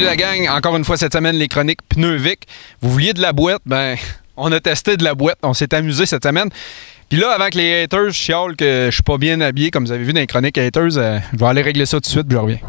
Salut la gang, encore une fois cette semaine les chroniques Pneus Vic. Vous vouliez de la boîte, ben on a testé de la boîte, on s'est amusé cette semaine. Puis là, avant que les haters chialent que je suis pas bien habillé, comme vous avez vu dans les chroniques haters, je vais aller régler ça tout de suite puis je reviens.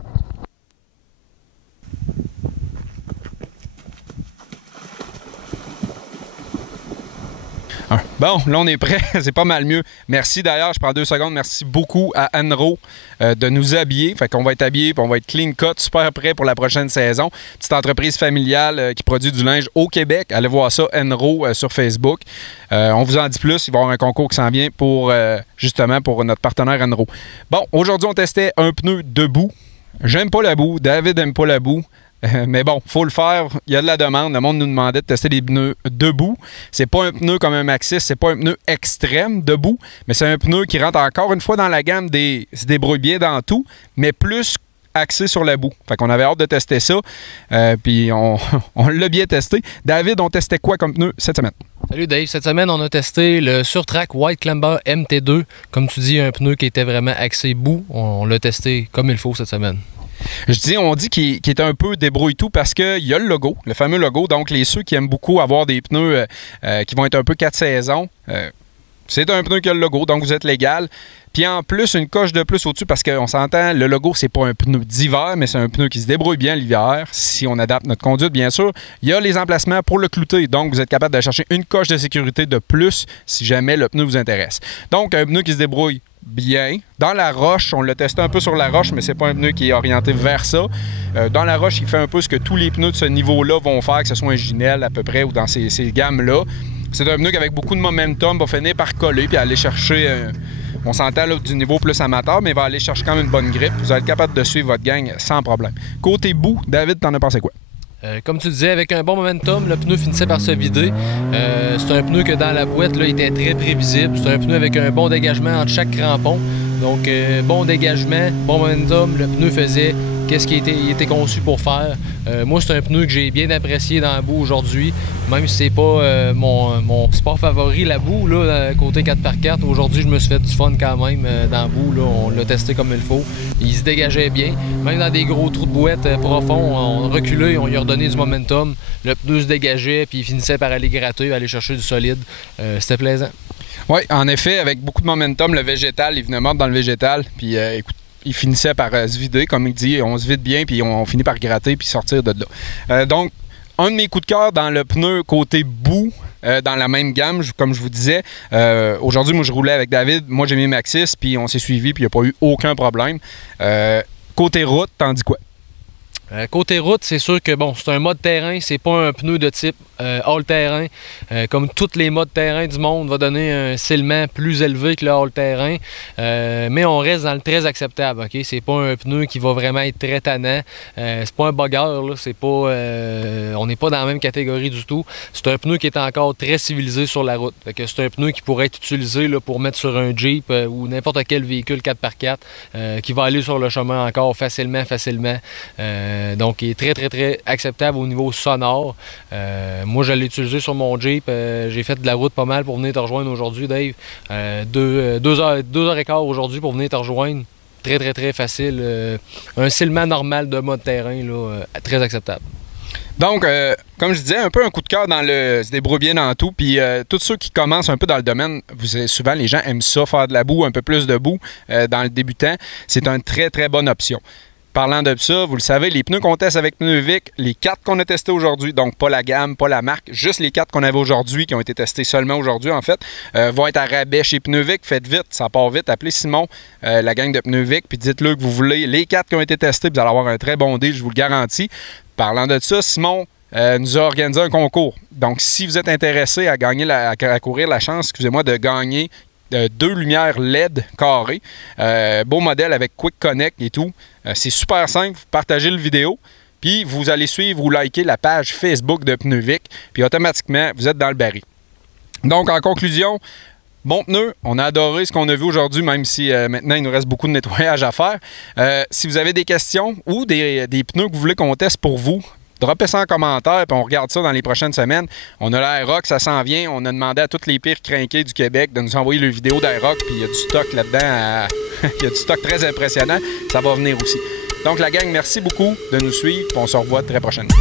Bon, là on est prêt, c'est pas mal mieux. Merci d'ailleurs, je prends 2 secondes, merci beaucoup à Enro de nous habiller. Fait qu'on va être habillés, puis on va être clean cut, super prêt pour la prochaine saison. Petite entreprise familiale qui produit du linge au Québec. Allez voir ça, Enro sur Facebook. On vous en dit plus, il va y avoir un concours qui s'en vient pour justement pour notre partenaire Enro. Bon, aujourd'hui on testait un pneu debout. J'aime pas la boue, David aime pas la boue. Mais bon, faut le faire. Il y a de la demande. Le monde nous demandait de tester des pneus debout. C'est pas un pneu comme un Maxxis, c'est pas un pneu extrême debout, mais c'est un pneu qui rentre encore une fois dans la gamme des se débrouille bien dans tout, mais plus axé sur la boue. Fait qu'on avait hâte de tester ça. Puis on l'a bien testé. David, on testait quoi comme pneu cette semaine? Salut Dave, cette semaine on a testé le Surtrac White Climber MT2. Comme tu dis, un pneu qui était vraiment axé boue. On l'a testé comme il faut cette semaine. On dit qu'il est un peu débrouille-tout parce qu'il y a le logo, le fameux logo. Donc, ceux qui aiment beaucoup avoir des pneus qui vont être un peu 4 saisons, c'est un pneu qui a le logo, donc vous êtes légal. Puis en plus, une coche de plus au-dessus parce qu'on s'entend, le logo, c'est pas un pneu d'hiver, mais c'est un pneu qui se débrouille bien l'hiver, si on adapte notre conduite, bien sûr. Il y a les emplacements pour le clouter, donc vous êtes capable de chercher une coche de sécurité de plus si jamais le pneu vous intéresse. Donc, un pneu qui se débrouille bien. Dans la roche, on l'a testé un peu sur la roche, mais c'est pas un pneu qui est orienté vers ça. Dans la roche, il fait un peu ce que tous les pneus de ce niveau-là vont faire, que ce soit un Ginelle à peu près ou dans ces gammes-là. C'est un pneu qui, avec beaucoup de momentum, va finir par coller puis aller chercher... on s'entend là, du niveau plus amateur, mais il va aller chercher quand même une bonne grippe. Vous allez être capable de suivre votre gang sans problème. Côté boue, David, t'en as pensé quoi? Comme tu disais, avec un bon momentum, le pneu finissait par se vider. C'est un pneu que dans la boîte, là, il était très prévisible. C'est un pneu avec un bon dégagement entre chaque crampon. Donc, bon dégagement, bon momentum, le pneu faisait qu'est-ce qu'il était conçu pour faire. Moi, c'est un pneu que j'ai bien apprécié dans la boue aujourd'hui, même si c'est pas mon sport favori, la boue, là, côté 4x4. Aujourd'hui, je me suis fait du fun quand même dans la boue. Là, on l'a testé comme il faut. Il se dégageait bien. Même dans des gros trous de boîte profonds, on reculait, on lui a redonné du momentum. Le pneu se dégageait, puis il finissait par aller gratter, aller chercher du solide. C'était plaisant. Oui, en effet, avec beaucoup de momentum, le végétal, il venait mordre dans le végétal. Puis écoute, il finissait par se vider, comme il dit, on se vide bien, puis on finit par gratter puis sortir de là. Donc, un de mes coups de cœur dans le pneu côté boue, dans la même gamme, comme je vous disais. Aujourd'hui, moi, je roulais avec David. Moi, j'ai mis Maxxis, puis on s'est suivi, puis il n'y a pas eu aucun problème. Côté route, t'en dis quoi? Côté route, c'est sûr que bon, c'est un mode terrain, c'est pas un pneu de type all-terrain. Comme tous les modes terrain du monde, va donner un silement plus élevé que le all-terrain. Mais on reste dans le très acceptable. Okay? C'est pas un pneu qui va vraiment être très tannant. C'est pas un bugger, là. C'est pas, on n'est pas dans la même catégorie du tout. C'est un pneu qui est encore très civilisé sur la route. C'est un pneu qui pourrait être utilisé là, pour mettre sur un Jeep ou n'importe quel véhicule 4x4 qui va aller sur le chemin encore facilement. Donc, il est très, très, très acceptable au niveau sonore. Moi, je l'ai utilisé sur mon Jeep. J'ai fait de la route pas mal pour venir te rejoindre aujourd'hui, Dave. 2h15 aujourd'hui pour venir te rejoindre. Très, très, très facile. Un silement normal de mode terrain, là, très acceptable. Donc, comme je disais, un peu un coup de cœur dans le se débrouille bien dans tout. Puis tous ceux qui commencent un peu dans le domaine, souvent les gens aiment ça, faire de la boue, un peu plus de boue dans le débutant. C'est une très, très bonne option. Parlant de ça, vous le savez, les pneus qu'on teste avec Pneus Vic, les 4 qu'on a testés aujourd'hui, donc pas la gamme, pas la marque, juste les 4 qu'on avait aujourd'hui, qui ont été testés seulement aujourd'hui en fait, vont être à rabais chez Pneus Vic. Faites vite, ça part vite. Appelez Simon, la gang de Pneus Vic, puis dites-le que vous voulez les 4 qui ont été testés, puis vous allez avoir un très bon deal, je vous le garantis. Parlant de ça, Simon nous a organisé un concours. Donc, si vous êtes intéressé à gagner à courir la chance, excusez-moi, de gagner 2 lumières LED carrées. Beau modèle avec Quick Connect et tout. C'est super simple. Vous partagez le vidéo, puis vous allez suivre ou liker la page Facebook de Pneus Vic, puis automatiquement, vous êtes dans le baril. Donc, en conclusion, bon pneu, on a adoré ce qu'on a vu aujourd'hui, même si maintenant, il nous reste beaucoup de nettoyage à faire. Si vous avez des questions ou des pneus que vous voulez qu'on teste pour vous, droppez ça en commentaire, puis on regarde ça dans les prochaines semaines. On a l'Aerox, ça s'en vient. On a demandé à tous les pires crinqués du Québec de nous envoyer le vidéo d'Aerox, puis il y a du stock là-dedans. Il y a du stock très impressionnant. Ça va venir aussi. Donc, la gang, merci beaucoup de nous suivre. On se revoit très prochainement.